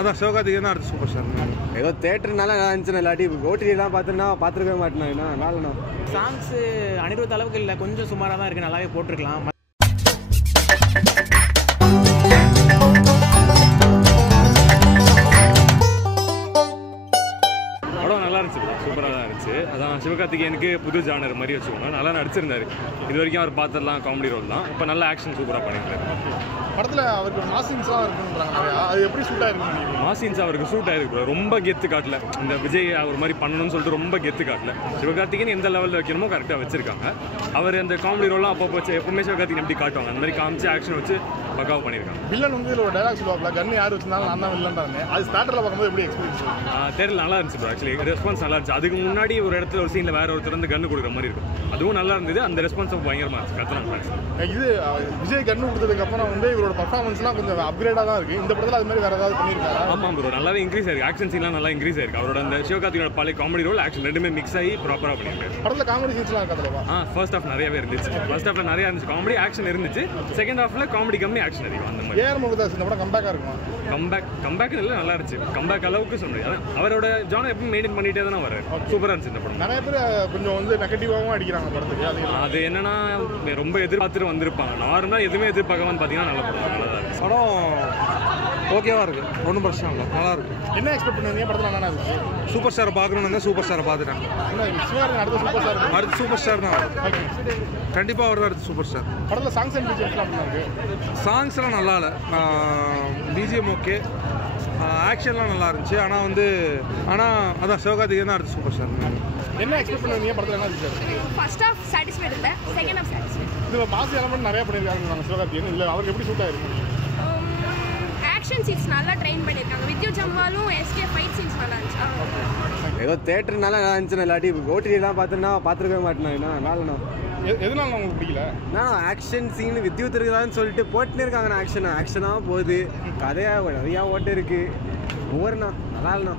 அதான் சிவகார்த்திகேயன் தான் அடுத்த சூப்பர் ஸ்டார். ஏதோ தேட்டர்னால நல்லா இருந்துச்சுன்னா, இல்லாட்டி ஓடிலாம் பார்த்துன்னா பார்த்துருக்கவே மாட்டேனா. நாலுண்ணா சாங்ஸ் அனிருத் அளவுக்கு இல்லை, கொஞ்சம் சுமாராக தான் இருக்குது, நல்லாவே போட்டிருக்கலாம். படம் நல்லா இருந்துச்சு, சூப்பராக தான் இருந்துச்சு. அதான் சிவகார்த்திகேயனுக்கு புது ஜானர் மாதிரி வச்சுக்கணும். நல்லா நடிச்சிருந்தாரு. இது வரைக்கும் அவர் பார்த்ததெல்லாம் காமெடி ரோல் தான். இப்போ நல்லா ஆக்ஷன் சூப்பராக பண்ணியிருக்காரு. படத்தில் அவருக்கு மாசின்ஸ்லாம் இருக்குன்றாங்க, அது எப்படி சூட் ஆயிருக்கு? மாசின்ஸ் அவருக்கு சூட் ஆயிருக்கு. ரொம்ப கெத்து காட்டல. இந்த விஜய் அவர் மாதிரி பண்ணணும்னு சொல்லிட்டு ரொம்ப கெத்து காட்டல. சிவகார்த்திகேயன் எந்த லெவலில் வைக்கணுமோ கரெக்டாக வச்சிருக்காங்க. அவர் அந்த காமெடி ரோலாம் அப்போ வச்சு எப்பவுமே சிவகார்த்திகேயன் எப்படி காட்டுவாங்க, அந்த மாதிரி காமிச்சு ஆக்ஷன் வச்சு பக்காவாக பண்ணியிருக்காங்க. வில்லன் வந்து இதில் ஒரு டைலாக் சொல்லுவாப்ல, கன்னு யார் வச்சிருந்தாலும் நான் தான் வில்லன்றாங்க. அது ஸ்டார்டரில் பார்க்கும்போது எப்படி எக்ஸ்பீரியன்ஸ்? தெரியல, நல்லா இருந்துச்சு ப்ரோ. ஆக்சுவலி ரெஸ்பான்ஸ் நல்லா இருந்துச்சு. அதுக்கு முன்னாடி ஒரு இடத்துல ஒரு சீனில் வேற ஒருத்தர் வந்து கன்று கொடுக்குற மாதிரி இருக்கும். அதுவும் நல்லா இருந்தது. அந்த ரெஸ்பான்ஸ் பயங்கரமாக இருந்துச்சு. கத்தனா இது விஜய் கன்று கொடுத்ததுக்கப்புறம் வந்து இவரோட பர்ஃபார்மன்ஸ்லாம் கொஞ்சம் அப்கிரேடாக தான் இருக்குது. இந்த படத்தில் அது மாதிரி வேறு ஏதாவது பண்ணியிருக்காரு? ஆமாம் ப்ரோ, நல்லாவே இன்க்ரீஸ் ஆயிருக்கு. ஆக்ஷன் சீன்லாம் நல்லா இன்க்ரீஸ் ஆயிருக்கு. அவரோட அந்த சிவகார்த்திகேயனோட பழைய காமெடி ரோல் ஆக்ஷன் ரெண்டுமே மிக்ஸ் ஆகி ப்ராப்பராக பண்ணியிருக்காரு. படத்தில் காமெடி சீன்ஸ்லாம் இருக்காதுலவா? ஃபர்ஸ்ட் ஹாஃப் நிறையவே இருந்துச்சு. ஃபர்ஸ்ட் ஹாஃப்ல நிறைய இருந்துச்சு, காமெடி ஆக்ஷன் இருந்துச்சு. செகண்ட் ஹாஃப்ல காமெடி கம்மி, ஆக்ஷன் அதிகம். அந்த மாதிரி ஏஆர் முருகதாஸ் இந்த படம் கம்பேக்காக இருக்குமா? கம்பேக் இல்லை, நல்லா இருந்துச்சு. கம்பேக் அளவுக்கு சொல்றேன். அவரோட ஜானர் எப்பவும் மெயின்டைன் பண்ணிட்டே தானே வர்றாரு. சூப்பராக இருந்துச்சு இந்த படம். நிறைய பேர் கொஞ்சம் வந்து நெகட்டிவாகவும் அடிக்கிறாங்க படத்துக்கு. அது என்னன்னா ரொம்ப எதிர்பார்த்துட்டு வந்திருப்பாங்க. நார்மலாக எதுவுமே எதிர்பார்க்காமன்னு பார்த்தீங்கன்னா நல்லா படம். நல்லா தான் இருக்கு. படம் ஓகேவா இருக்கு, ஒன்றும் பிரச்சனை இல்லை, நல்லா இருக்கு. என்ன எக்ஸ்பெக்ட் பண்ணுவீங்க படத்தில்? நல்லா இருக்கு. சூப்பர் ஸ்டாரை பார்க்கணுன்னு சூப்பர் ஸ்டாரை பார்த்துட்டேன். சிவகார்த்திகேயன் அடுத்த சூப்பர் ஸ்டார், அடுத்த சூப்பர் ஸ்டார் தான் கண்டிப்பாக அவர் தான் அடுத்த சூப்பர் ஸ்டார். படத்தில் சாங்ஸ் அண்ட் பிஜிஎம்ஸ்லாம் இருக்கு. சாங்ஸ்லாம் நல்லா இல்லை, பிஜிஎம் ஓகே, ஆக்ஷன்லாம் நல்லா இருந்துச்சு. ஆனால் அதான் சிவகார்த்திகேயன் தான் அடுத்த சூப்பர் ஸ்டார். என்ன எக்ஸ்பெக்ட் பண்ணுவீங்க படத்தில்? என்ன இருக்கு? ஃபர்ஸ்ட் ஹாஃப் சாட்டிஸ்ஃபைட் இல்லை, செகண்ட் ஹாஃப் சாட்டிஸ்ஃபைட். இது மாஸ் எலமெண்ட் நிறைய பண்ணியிருக்காங்க சிவகார்த்திகேயன். இல்லை அவருக்கு எப்படி சூட் ஆயிருக்கு? ஆக்ஷன் சீன்ஸ் நல்லா ட்ரெயின் பண்ணியிருக்காங்க. வித்யுத் ஜம்வாலும் எஸ்கே ஃபைட் சீன்ஸ் நல்லா இருந்துச்சு. ஏதோ தேட்டர்னால நல்லா இருந்துச்சுன்னா, இல்லாட்டி ஓடிலாம் பார்த்துன்னா பார்த்துருக்கவே மாட்டேனா. நாலுண்ணா எதனால உங்களுக்கு பிடிக்கல? நான் ஆக்ஷன் சீன் வித்யுத் இருக்குதான்னு சொல்லிட்டு போட்டுன்னு இருக்காங்கண்ணா. ஆக்ஷனாக போகுது, கதையாக நிறையா ஓட்டு இருக்கு. ஒவ்வொருண்ணா நல்லா இல்லைண்ணா.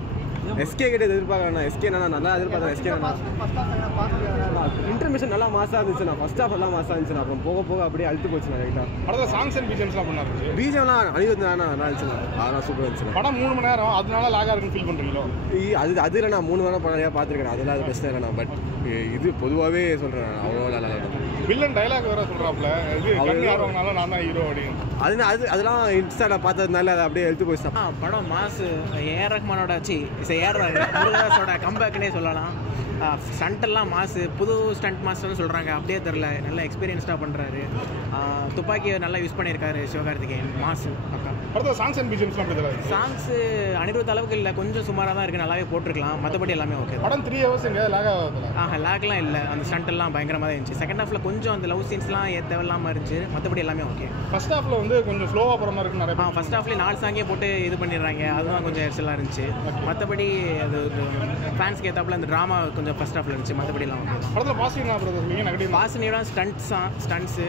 எஸ்கே கிட்ட எதிர்பார்க்கறேண்ணா. எஸ்கே நல்லா எதிர்பார்த்தேன். எஸ்கே இன்டர்மிஷன் நல்லா மாசாக இருந்துச்சுண்ணா. ஃபர்ஸ்ட் ஹாஃப் எல்லாம் மாசாக இருந்துச்சுண்ணா. அப்புறம் போக போக அப்படியே அழுத்து போச்சுண்ணா. ரைட்டாக படத்தில் சாங்ஸ் அண்ட் பிஜிஎம்ஸ்லாம் பண்ணாரு. பிஜிஎம்லாம் அழிவுது தானே நல்லா இருந்துச்சுண்ணா. அதெல்லாம் சூப்பராக இருந்துச்சுண்ணா. படம் 3 மணி நேரம், அதனால லாகா இருக்குன்னு ஃபீல் பண்ணுறீங்களோ? அது இல்லைண்ணா, 3 வாரம் படம் நிறையா பார்த்துருக்கேன். அதெல்லாம் அது பிரச்சனை இல்லைண்ணா. பட் இது பொதுவாகவே சொல்கிறேன், அவ்வளோ நல்லா இல்லை. வில்லன் டைலாக் வேற சொல்கிறாப்புல, இது கண்ணு யாருனாலும் நான் தான் ஹீரோ அப்படின்னு. அதெல்லாம் இன்ஸ்டாவில் பார்த்ததுனால அதை அப்படியே எழுத்து போயிடுச்சு. படம் மாசு. ஏஆர் ரஹ்மானோட முருகதாஸோட கம்பேக்னே சொல்லலாம். ஸ்டண்ட்டெல்லாம் மாசு, புது ஸ்டண்ட் மாஸ்டர்னு சொல்கிறாங்க. அப்படியே தெரில, நல்லா எக்ஸ்பீரியன்ஸ்டாக பண்ணுறாரு. துப்பாக்கியை நல்லா யூஸ் பண்ணியிருக்காரு சிவகார்த்திகேயன். மாசு பக்கா. படத்தில் சாங்ஸ் அண்ட் பிஜிஎம்ஸ்லாம் எப்படி தெரியாது? சாங்ஸ் அனிருத் அளவுக்கு இல்லை, கொஞ்சம் சுமாராக தான் இருக்குது, நல்லாவே போட்டிருக்கலாம். மற்றபடி எல்லாமே ஓகே. படம் 3 hours எங்கேயாவது லாக் ஆகுது? லாக்லாம் இல்லை. அந்த ஸ்டண்ட்டெல்லாம் பயங்கரமாக தான் இருந்துச்சு. செகண்ட் ஹாஃபில் கொஞ்சம் அந்த லவ் சீன்ஸ்லாம் தேவையில்லாமல் இருந்துச்சு. மற்றபடி எல்லாமே ஓகே. ஃபர்ஸ்ட் ஹாஃபில் வந்து கொஞ்சம் ஸ்லோவாக போகிற மாதிரி இருக்கு நிறைய. ஃபர்ஸ்ட் ஹாஃப்லேயே 4 சாங்கே போட்டு இது பண்ணிடுறாங்க. அதுதான் கொஞ்சம் எரிச்சலாக இருந்துச்சு. மற்றபடி அது ஃபேன்ஸ்க்கு ஏற்றாப்புல அந்த ட்ராமா கொஞ்சம் ஃபர்ஸ்ட் ஹாஃபில் இருந்துச்சு. மற்றபடிலாம் ஓகே. படத்தில் பாசிட்டிவ் நெகட்டிவ்? பாசிட்டிவ்னா ஸ்டண்ட்ஸு,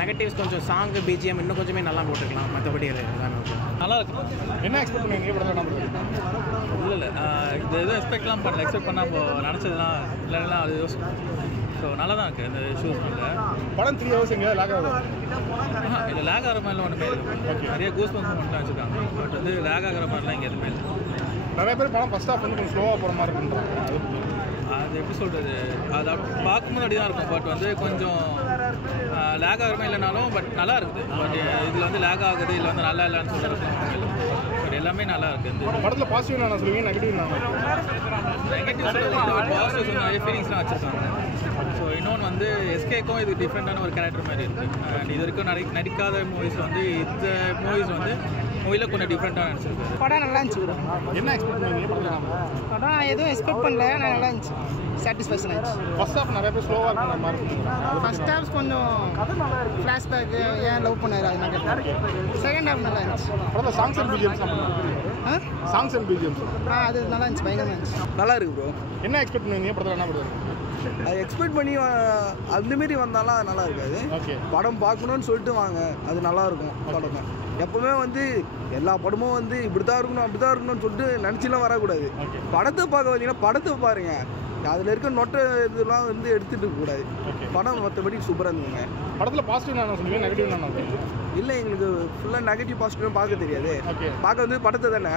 நெகட்டிவ்ஸ் கொஞ்சம் சாங்கு பிஜிஎம் இன்னும் கொஞ்சமே நல்லா போட்டுருக்கலாம். மற்றபடி எல்லாமே ஓகே, நல்லா இருக்கும். என்ன எக்ஸ்பெக்ட் பண்ணுவீங்க படத்தில்? இல்லை இது எதுவும் எக்ஸ்பெக்ட்லாம் பண்ணல. எக்ஸ்பெக்ட் பண்ணால் நினச்சதுலாம் இல்லைன்னா அது யோசிக்கும். ஸோ நல்லா தான் இருக்குது இந்த ஷூஸ். படம் 3 hours எங்கேயாவது லாக் ஆகுது? இல்லை லேக் ஆகிற மாதிரிலாம் ஒன்றுமே இல்லை. நிறைய கூஸ் பம்ப்ஸ் மட்டும் வச்சுருக்காங்க. பட் வந்து லேக் ஆகிற மாதிரிலாம் இங்கே எதுவுமே இல்லை. நிறைய பேர் படம் ஃபர்ஸ்ட் ஹாஃப் வந்து கொஞ்சம் ஸ்லோவாக போகிற மாதிரி இருக்குன்றாங்க. அது எப்படி சொல்கிறது, அது பார்க்கும்போது அப்படி தான் இருக்கும். பட் வந்து கொஞ்சம் லேக் ஆகிற மாதிரி இல்லைனாலும் பட் நல்லா இருக்குது. பட் இதில் வந்து லேக் ஆகுது, இல்லை வந்து நல்லா இல்லைன்னு சொல்கிறது பட் எல்லாமே நல்லா இருக்குது. இந்த படத்தில் பாசிட்டிவ் நான் சொல்லுவீங்க, நெகட்டிவ் நான் நெகட்டிவ் பாசிட்டிவ்ஸ் வந்து நிறைய ஃபீலிங்ஸ்லாம் வச்சுருக்காங்க. ஸோ இன்னொன்று வந்து எஸ்கேக்கும் இது டிஃப்ரெண்ட்டான ஒரு கேரக்டர் மாதிரி இருக்குது. அண்ட் இது வரைக்கும் நடிக்காத மூவிஸ் வந்து இந்த மூவிஸ் வந்து மூவியில் கொஞ்சம் டிஃப்ரெண்ட்டாக நடிச்சிருக்காரு. படம் நல்லா இருந்துச்சு. என்ன எக்ஸ்பெக்ட் பண்ணுவீங்க? படம் எதுவும் எக்ஸ்பெக்ட் பண்ணல, ஆனால் நல்லா இருந்துச்சு. சாட்டிஸ்ஃபேக்ஷன் ஆச்சு. ஃபர்ஸ்ட் ஹாஃப் நிறைய பேர் ஸ்லோவாக இருக்கிற மாதிரி இருக்கு. ஃபர்ஸ்ட் ஹாஃப் கொஞ்சம் ஃப்ளாஷ்பேக்கு, ஏன் லவ் பண்ணாரு அதெல்லாம் கேட்டார். செகண்ட் ஹாஃப் நல்லா இருந்துச்சு. படத்தில் songs and BGMs songs and BGMs அது நல்லா இருந்துச்சு, பயங்கரமாக இருந்துச்சு. நல்லா இருக்கு ப்ரோ. என்ன எக்ஸ்பெக்ட் பண்ணுவீங்க படத்தில்? என்ன பண்ணுறது? அது எக்ஸ்பெக்ட் பண்ணி அந்தமாரி வந்தாலும் அது நல்லா இருக்காது. ஓகே, படம் பார்க்கணுன்னு சொல்லிட்டு வாங்க, அது நல்லா இருக்கும். படம் எப்பவுமே வந்து எல்லா படமும் வந்து இப்படி தான் இருக்கணும் அப்படி தான் இருக்கணும்னு சொல்லிட்டு நினச்சிலாம் வரக்கூடாது. படத்தை பார்க்க வந்தீங்கன்னா படத்தை பாருங்கள். அதில் இருக்க நொட்டை இதெல்லாம் வந்து எடுத்துகிட்டு கூடாது. படம் மற்றபடி சூப்பராக இருந்ததுங்க. படத்தில் பாசிட்டிவ் நான் சொல்லுவேன், நெகட்டிவ் நான் இல்லை, எங்களுக்கு ஃபுல்லாக நெகட்டிவ் பாசிட்டிவ் பார்க்க தெரியாது. பார்க்க வந்து படத்தை தானே,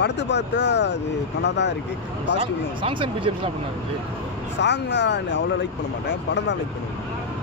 படத்தை பார்த்தா அது நல்லா தான் இருக்குது. பாசிட்டிவ் சாங்ஸ் அண்ட் பிஜிஎம்ஸ்லாம் பண்ணாரு. சாங்லாம் அவ்வளோ லைக் பண்ண மாட்டேன், படம் தான் லைக் பண்ணுவேன்.